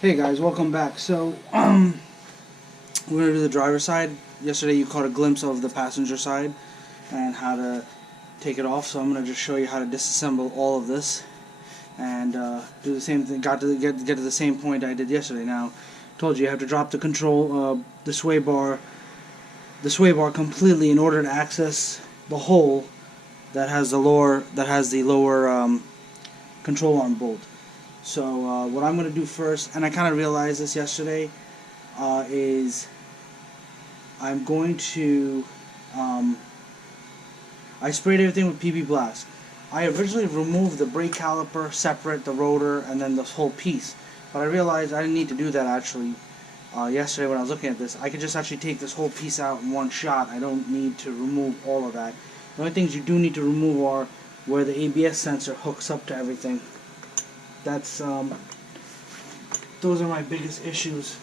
Hey guys, welcome back. So, we're gonna do the driver's side. Yesterday you caught a glimpse of the passenger side and how to take it off. So I'm gonna just show you how to disassemble all of this and do the same thing. Get to the same point I did yesterday. Now, told you have to drop the control, the sway bar completely in order to access the hole that has the lower control arm bolt. So what I'm going to do first, and I kind of realized this yesterday, is I'm going to, I sprayed everything with PB Blast. I originally removed the brake caliper separate, the rotor, and then this whole piece. But I realized I didn't need to do that actually yesterday when I was looking at this. I could just actually take this whole piece out in one shot. I don't need to remove all of that. The only things you do need to remove are where the ABS sensor hooks up to everything. That's those are my biggest issues.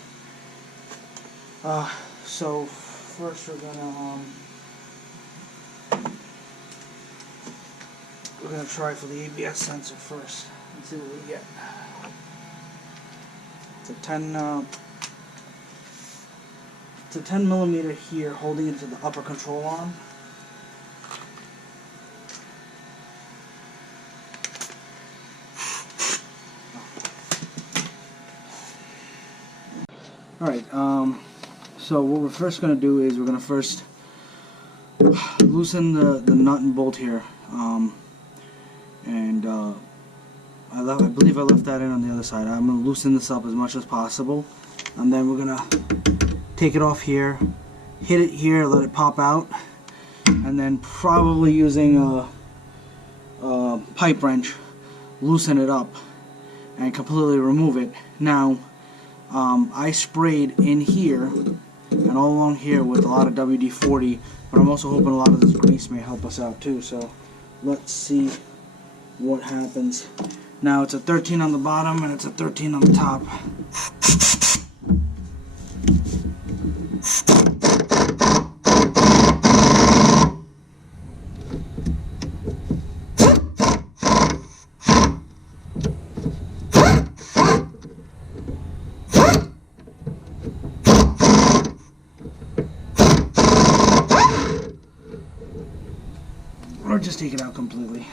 So first we're gonna try for the ABS sensor first and see what we get. It's a 10 millimeter here, holding it to the upper control arm. Alright, so what we're first going to do is we're going to first loosen the nut and bolt here, and I believe I left that in on the other side. I'm going to loosen this up as much as possible, and then we're going to take it off here, hit it here, let it pop out, and then probably using a pipe wrench loosen it up and completely remove it. Now I sprayed in here and all along here with a lot of WD-40, but I'm also hoping a lot of this grease may help us out too. So let's see what happens. Now it's a 13 on the bottom and it's a 13 on the top. Or just take it out completely.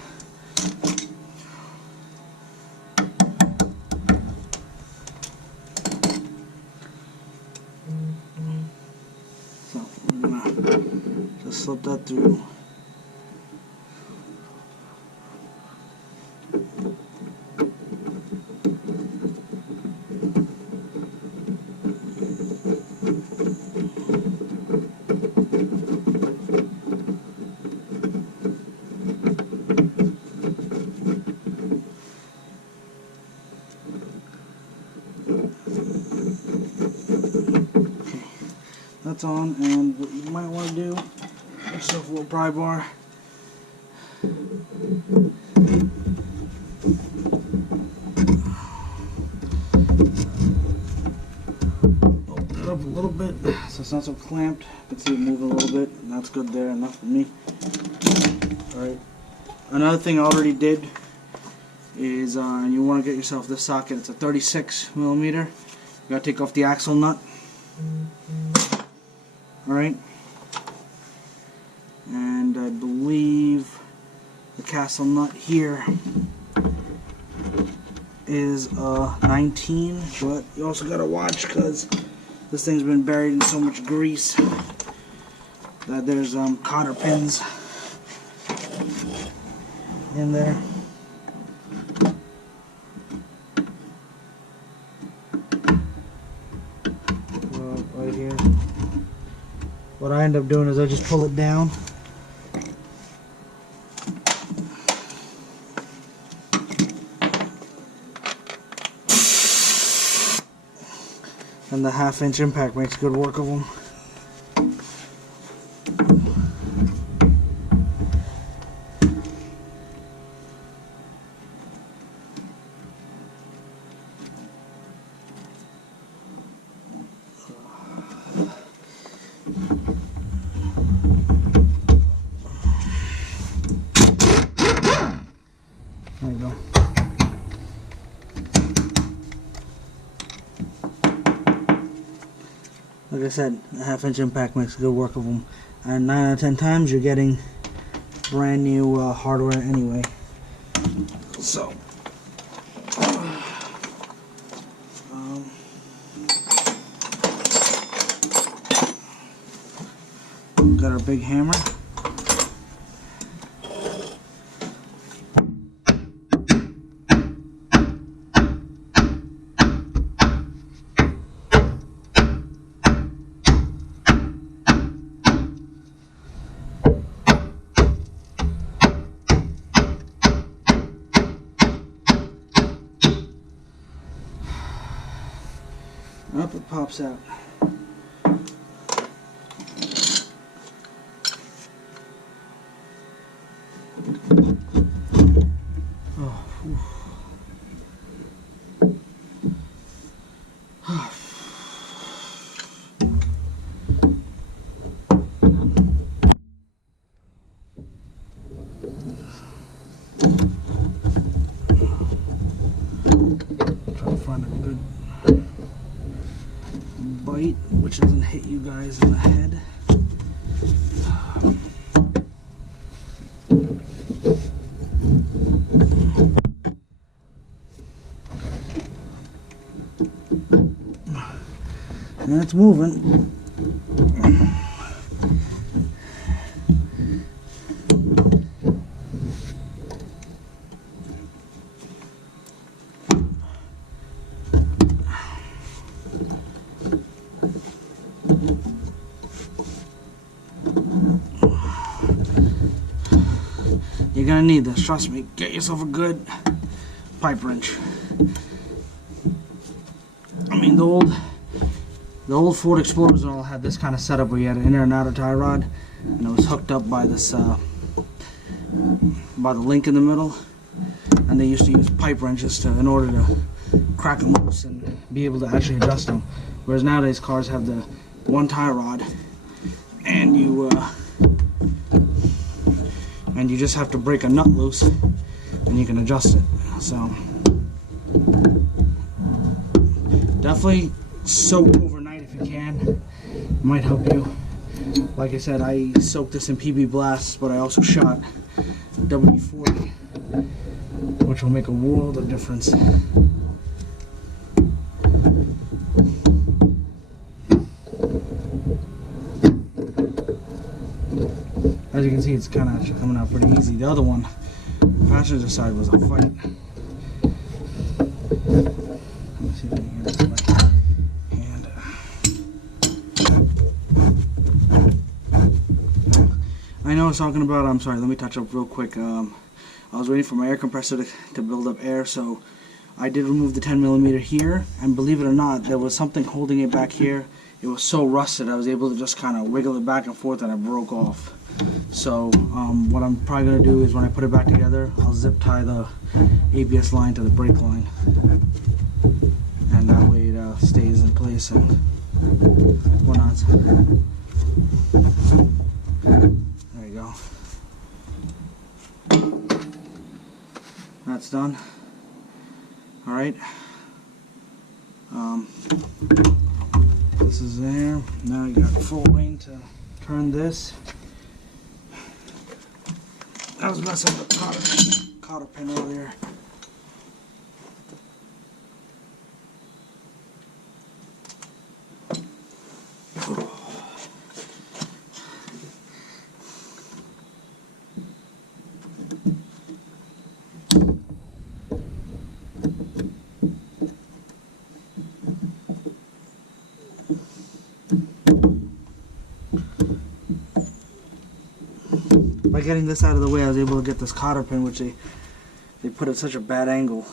So we're gonna just slip that through. That's on, and what you might want to do, get yourself a little pry bar. Open it up a little bit so it's not so clamped. You can see it moving a little bit, and that's good there, enough for me. Alright, another thing I already did is, you want to get yourself this socket. It's a 36 millimeter. You got to take off the axle nut. Alright, and I believe the castle nut here is 19, but you also got to watch because this thing's been buried in so much grease that there's cotter pins in there. Right here. What I end up doing is I just pull it down. And the 1/2 inch impact makes good work of them. There you go. Like I said, a 1/2 inch impact makes a good work of them, and 9 out of 10 times you're getting brand new hardware anyway. So got our big hammer. Up it pops out. Oh, try to find a good bite which doesn't hit you guys in the head. And it's moving. You're gonna need this, trust me. Get yourself a good pipe wrench. I mean, the old Ford Explorers all had this kind of setup where you had an inner and outer tie rod, and it was hooked up by this by the link in the middle, and they used to use pipe wrenches in order to crack them loose and be able to actually adjust them. Whereas nowadays cars have the one tie rod, and you just have to break a nut loose and you can adjust it. So definitely soak overnight if you can. It might help you. Like I said, I soaked this in PB Blasts, but I also shot WD-40, which will make a world of difference. As you can see, it's kind of actually coming out pretty easy. The other one, the passenger side, was a fight. Let me see if I can get this by hand. I know I was talking about, I'm sorry, let me touch up real quick. I was waiting for my air compressor to build up air, so I did remove the 10mm here, and believe it or not, there was something holding it back here. It was so rusted, I was able to just kind of wiggle it back and forth, and it broke off. So what I'm probably going to do is when I put it back together, I'll zip tie the ABS line to the brake line, and that way it stays in place and whatnot. There you go. That's done. Alright. This is there. Now you got full rein to turn this. I was messing with the cotter pin earlier. By getting this out of the way, I was able to get this cotter pin, which they put at such a bad angle.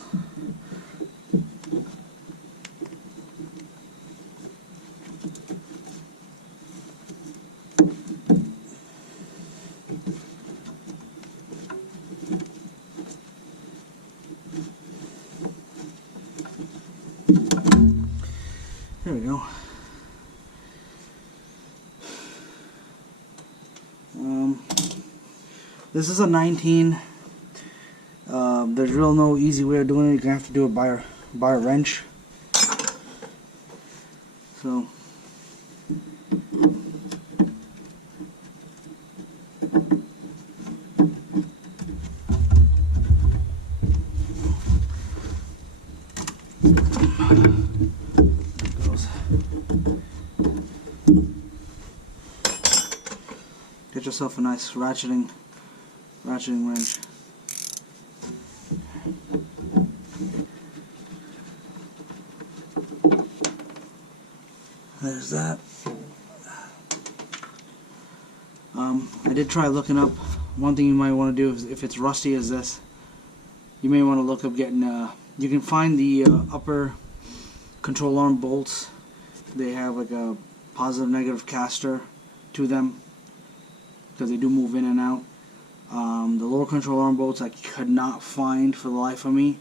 There we go. This is a 19. There's real no easy way of doing it. You're gonna have to do it by a wrench. So Get yourself a nice ratcheting wrench. There's that. I did try looking up. One thing you might want to do is, if it's rusty as this, you may want to look up getting. You can find the upper control arm bolts. They have like a positive, negative caster to them because they do move in and out. The lower control arm bolts I could not find for the life of me,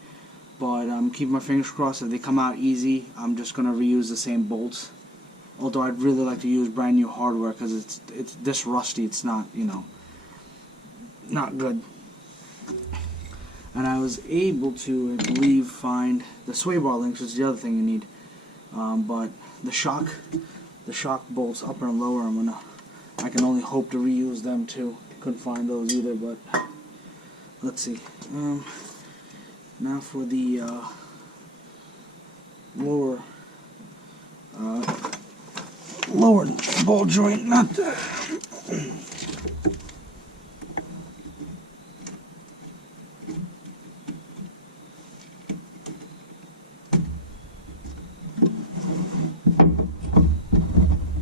but I'm keeping my fingers crossed. If they come out easy, I'm just gonna reuse the same bolts. Although I'd really like to use brand new hardware because it's this rusty. It's not, you know, not good. And I was able to, I believe, find the sway bar links, which is the other thing you need. But the shock bolts, upper and lower, I can only hope to reuse them too. Couldn't find those either, but let's see. Now for the lower ball joint nut.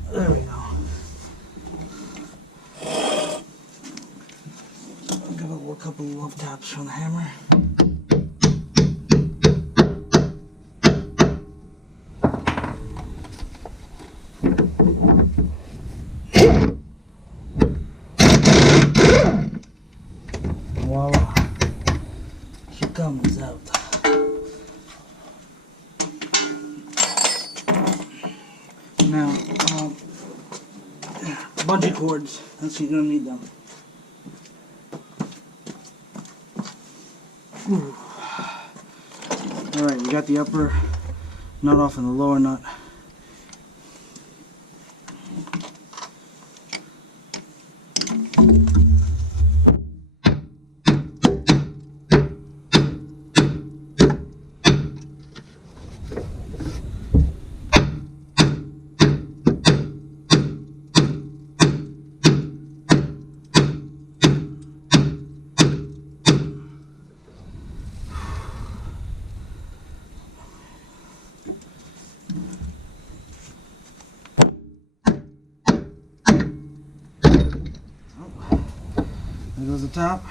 There we go. I'll give it a couple of love taps from the hammer. Voila. She comes out. Now, bungee cords. That's you're gonna need them. Alright, we got the upper nut off and the lower nut. There goes the top.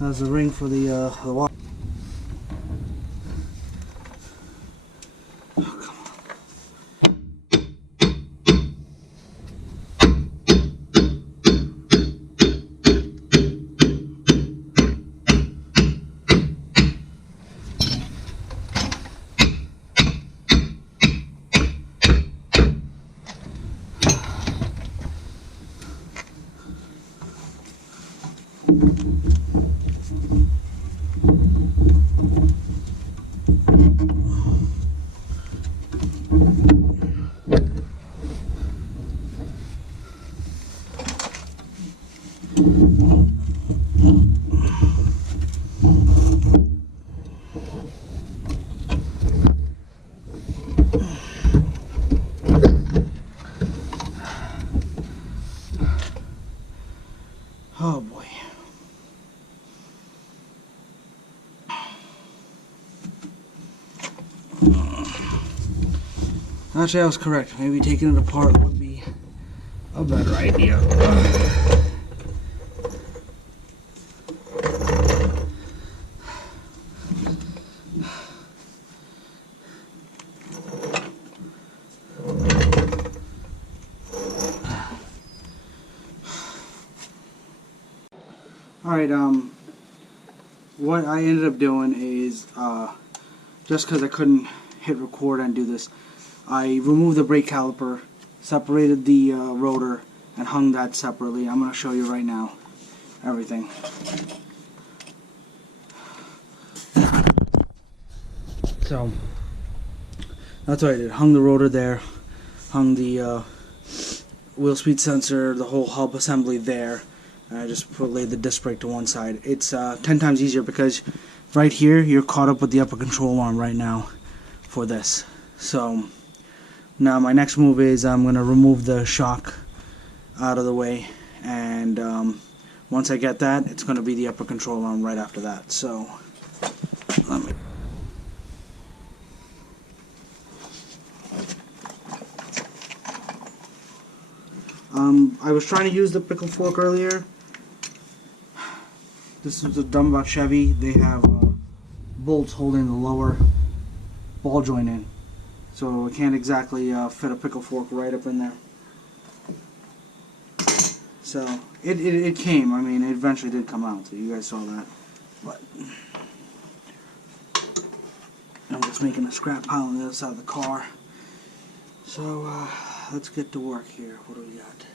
That's the ring for the water. Oh boy. Actually, I was correct. Maybe taking it apart would be a better idea. Alright, what I ended up doing is, just because I couldn't hit record and do this, I removed the brake caliper, separated the rotor, and hung that separately. I'm going to show you right now everything. So that's what I did. Hung the rotor there, hung the wheel speed sensor, the whole hub assembly there, and I just laid the disc brake to one side. It's 10 times easier because right here you're caught up with the upper control arm right now for this. So now my next move is I'm going to remove the shock out of the way, and once I get that, it's going to be the upper control arm right after that. So let me... I was trying to use the pickle fork earlier. This is the dumb about Chevy. They have bolts holding the lower ball joint in, so I can't exactly fit a pickle fork right up in there. So it came. I mean, it eventually did come out. So you guys saw that. But I'm just making a scrap pile on the other side of the car. So let's get to work here. What do we got?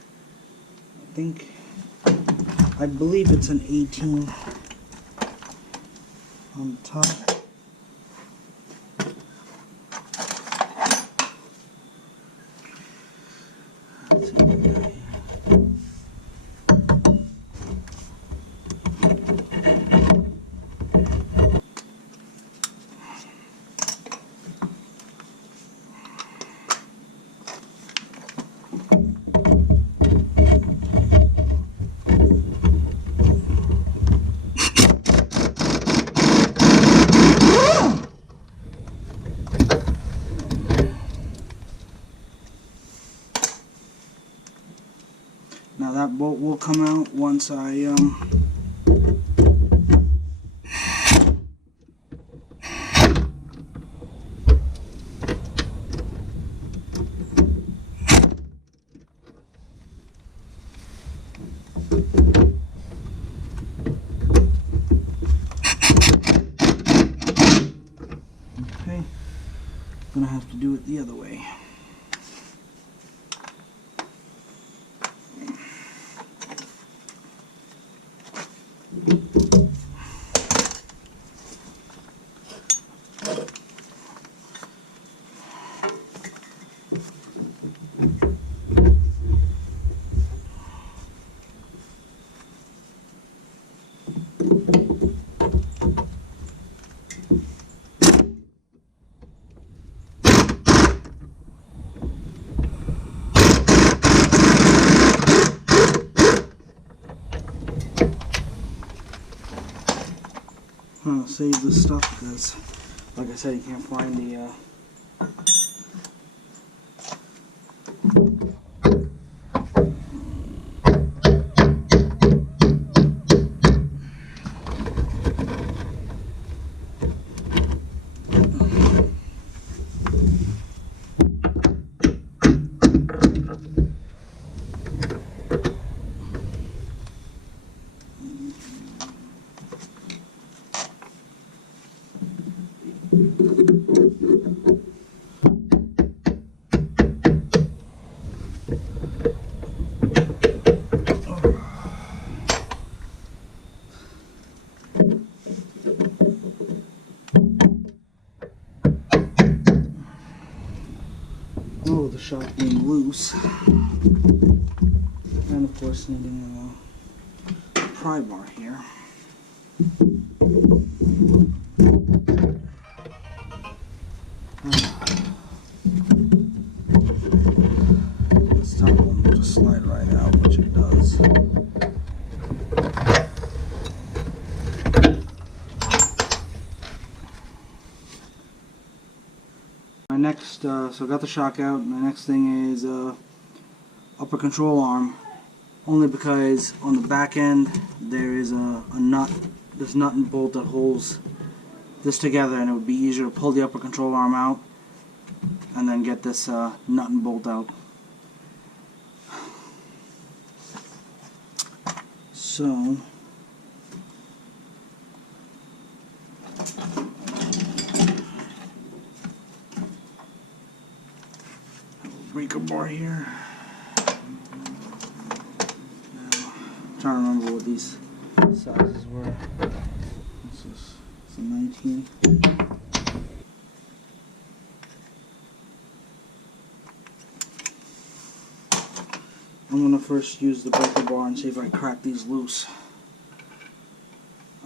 I believe it's an 18 on top. Let's see what we got here. Now that bolt will come out once I okay, gonna have to do it the other way. I'll save this stuff because, like I said, you can't find the the shock being loose, and of course needing a pry bar here. This top one will just slide right out, which it does. My next, so I got the shock out. My next thing is upper control arm, only because on the back end there is a nut, this nut and bolt that holds this together, and it would be easier to pull the upper control arm out and then get this nut and bolt out. So breaker bar here. Now, I'm trying to remember what these sizes were. This is a 19. I'm gonna first use the breaker bar and see if I crack these loose.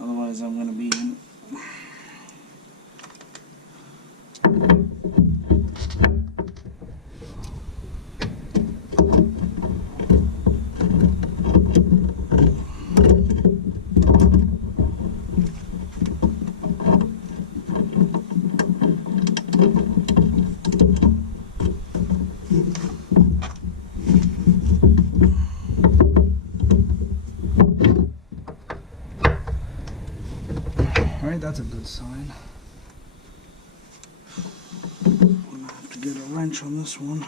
Otherwise, I'm gonna be in. Alright, that's a good sign. I'm gonna have to get a wrench on this one.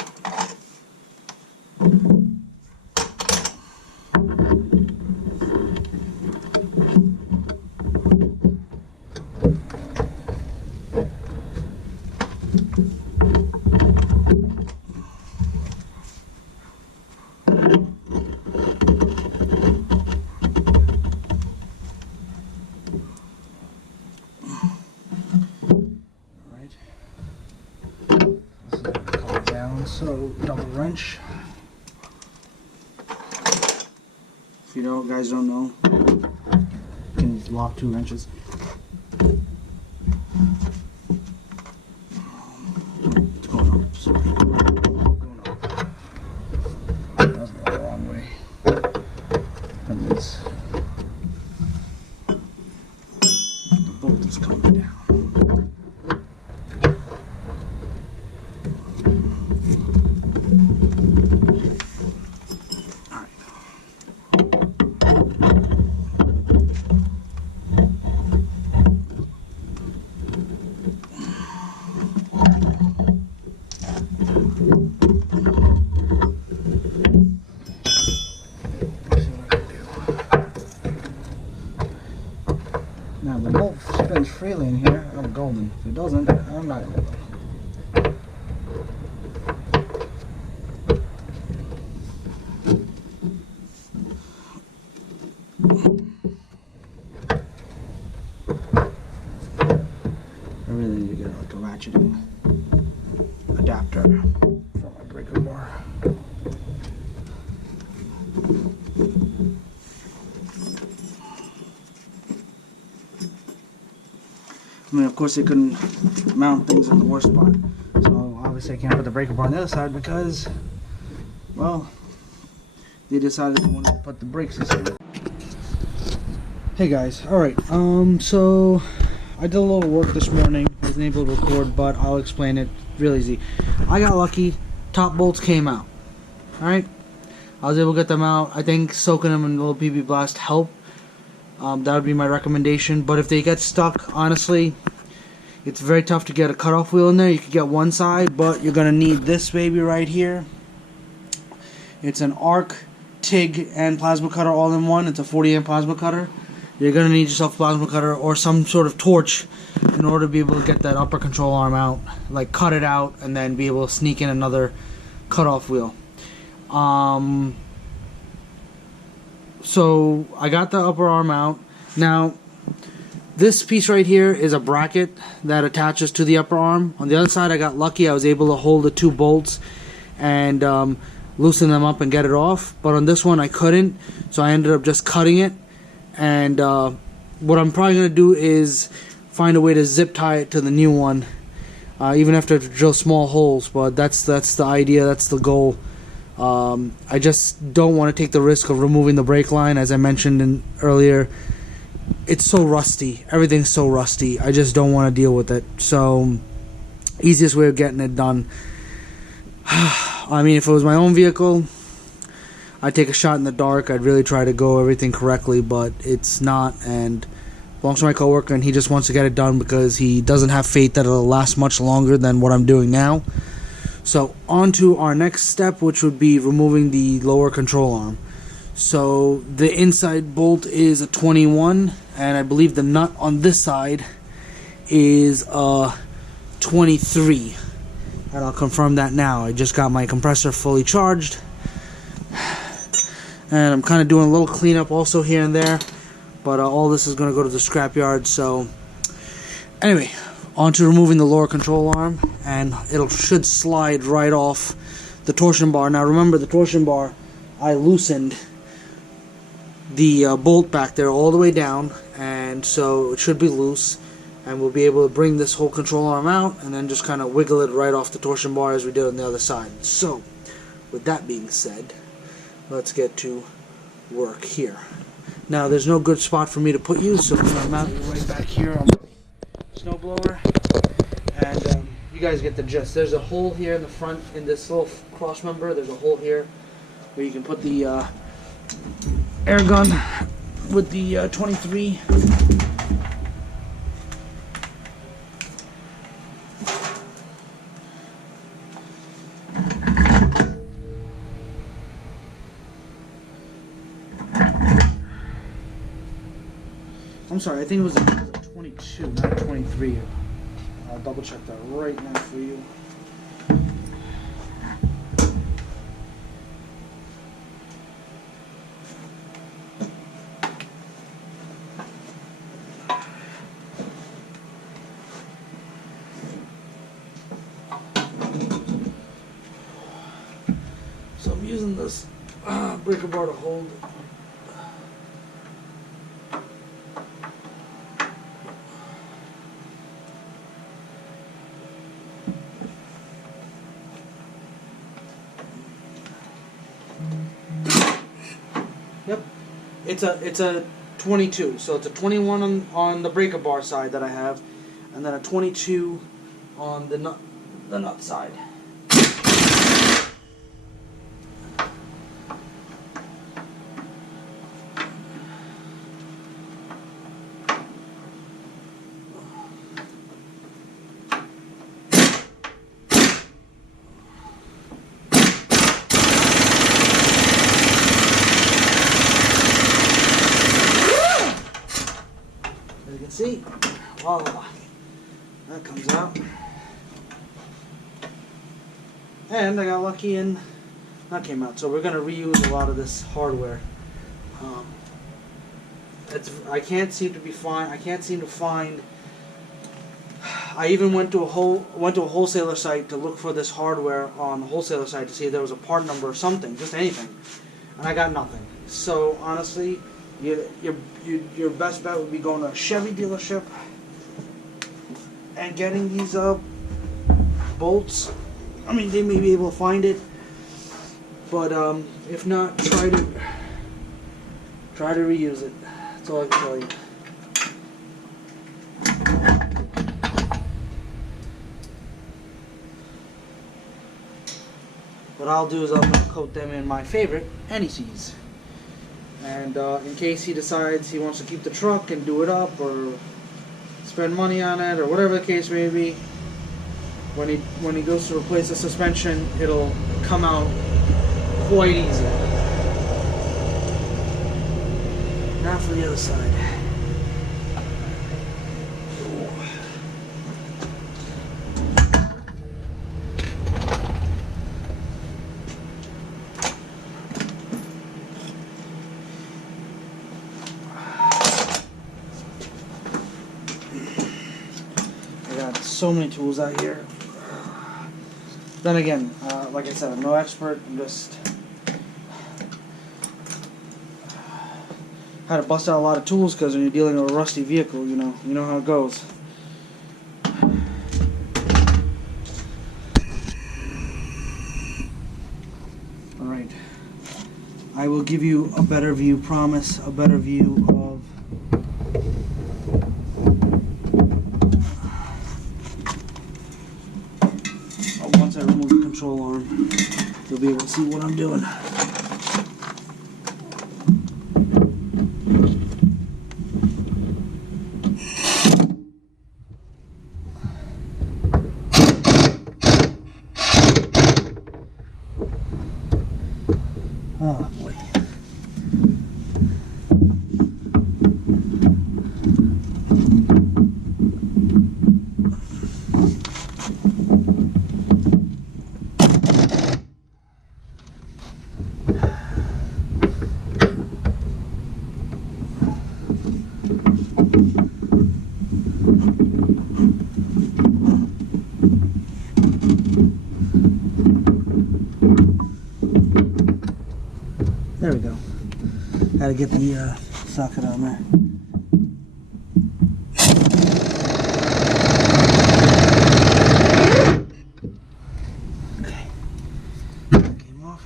So, double wrench. If you guys don't know, you can lock 2 wrenches. It's going up. Sorry. Going up. That was the wrong way. And this. The bolt is coming down. Now the bolt spins freely in here, I'm golden. If it doesn't, I'm not golden. I really need to get like a ratcheting adapter for my breaker bar. I mean, of course, they couldn't mount things in the worst spot. So, obviously, I can't put the breaker bar on the other side because, well, they decided they wanted to put the brakes inside. Hey guys, alright, so I did a little work this morning. Wasn't able to record, but I'll explain it real easy. I got lucky. Top bolts came out. Alright? I was able to get them out. I think soaking them in a little PB Blast helped. That would be my recommendation. But if they get stuck, honestly, it's very tough to get a cutoff wheel in there. You could get one side, but you're going to need this baby right here. It's an arc, TIG, and plasma cutter all in one. It's a 40 amp plasma cutter. You're going to need yourself a plasma cutter or some sort of torch in order to be able to get that upper control arm out. Like cut it out and then be able to sneak in another cutoff wheel. So I got the upper arm out. Now this piece right here is a bracket that attaches to the upper arm. On the other side I got lucky. I was able to hold the 2 bolts and loosen them up and get it off. But on this one I couldn't. So I ended up just cutting it. And what I'm probably going to do is find a way to zip tie it to the new one. Even after drill small holes. But that's the idea. That's the goal. I just don't want to take the risk of removing the brake line. As I mentioned earlier, it's so rusty. Everything's so rusty. I just don't want to deal with it. So, easiest way of getting it done. I mean, if it was my own vehicle, I'd take a shot in the dark. I'd really try to go everything correctly, but it's not. And belongs to my coworker, and he just wants to get it done because he doesn't have faith that it'll last much longer than what I'm doing now. So on to our next step, which would be removing the lower control arm. So the inside bolt is a 21, and I believe the nut on this side is a 23. and I'll confirm that now. I just got my compressor fully charged, and I'm kind of doing a little cleanup also here and there, but all this is going to go to the scrapyard. So anyway, on to removing the lower control arm, and it should slide right off the torsion bar. Now remember, the torsion bar, I loosened the bolt back there all the way down, and so it should be loose, and we'll be able to bring this whole control arm out and then just kind of wiggle it right off the torsion bar as we did on the other side. So with that being said, let's get to work here. Now there's no good spot for me to put you, so I'm going to mount you right back here on the snowblower, and you guys get the gist. There's a hole here in the front, in this little cross member. There's a hole here where you can put the air gun with the 23. I'm sorry, I think it was a 22, not a 23. I'll double check that right now for you. So I'm using this breaker bar to hold. Yep, it's a 22, so it's a 21 on the breaker bar side that I have, and then a 22 on the nut side. See, voila, that comes out, and I got lucky and that came out. So we're going to reuse a lot of this hardware. I can't seem to find. I even went to a wholesaler site to look for this hardware on the wholesaler site to see if there was a part number or something, just anything, and I got nothing. So honestly, your best bet would be going to a Chevy dealership and getting these bolts. I mean, they may be able to find it, but if not, try to reuse it. That's all I can tell you. What I'll do is I'm going to coat them in my favorite NECs. And in case he decides he wants to keep the truck and do it up or spend money on it or whatever the case may be, when he goes to replace the suspension, it'll come out quite easy. Now for the other side. So many tools out here. Then again, like I said, I'm no expert. I'm just had to bust out a lot of tools because when you're dealing with a rusty vehicle, you know how it goes. All right, I will give you a better view. Promise, a better view of. Once I remove the control arm, you'll be able to see what I'm doing. Oh boy. There we go. Had to get the socket on there. Okay. Came off.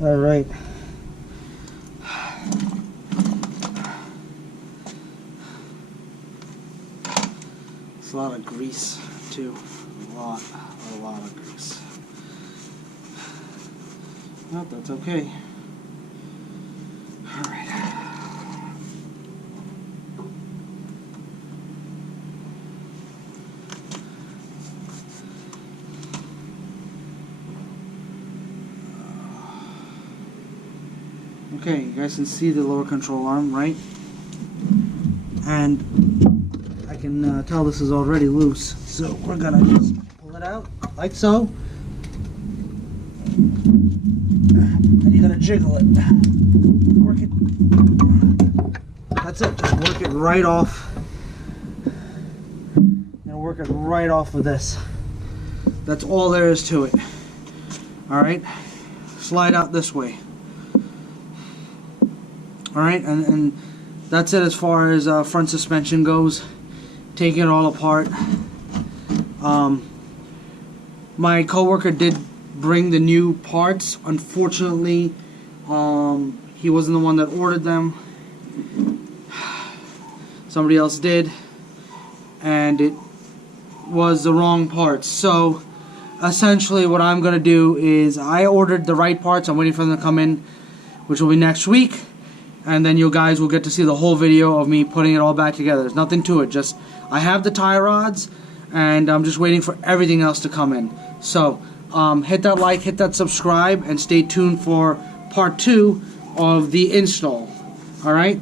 All right. It's a lot of grease too. A lot of grease. No, that's okay. All right. Okay, you guys can see the lower control arm, right? And I can tell this is already loose, so we're gonna just pull it out like so, and you're gonna jiggle it. Work it. That's it. Just work it right off. And work it right off with this. That's all there is to it. All right. Slide out this way. Alright, and that's it as far as front suspension goes. Take it all apart. My coworker did bring the new parts. Unfortunately, he wasn't the one that ordered them. Somebody else did, and it was the wrong parts. So essentially what I'm going to do is I ordered the right parts. I'm waiting for them to come in, which will be next week. And then you guys will get to see the whole video of me putting it all back together. There's nothing to it. Just I have the tie rods, and I'm just waiting for everything else to come in. So hit that like, hit that subscribe, and stay tuned for part 2 of the install. All right.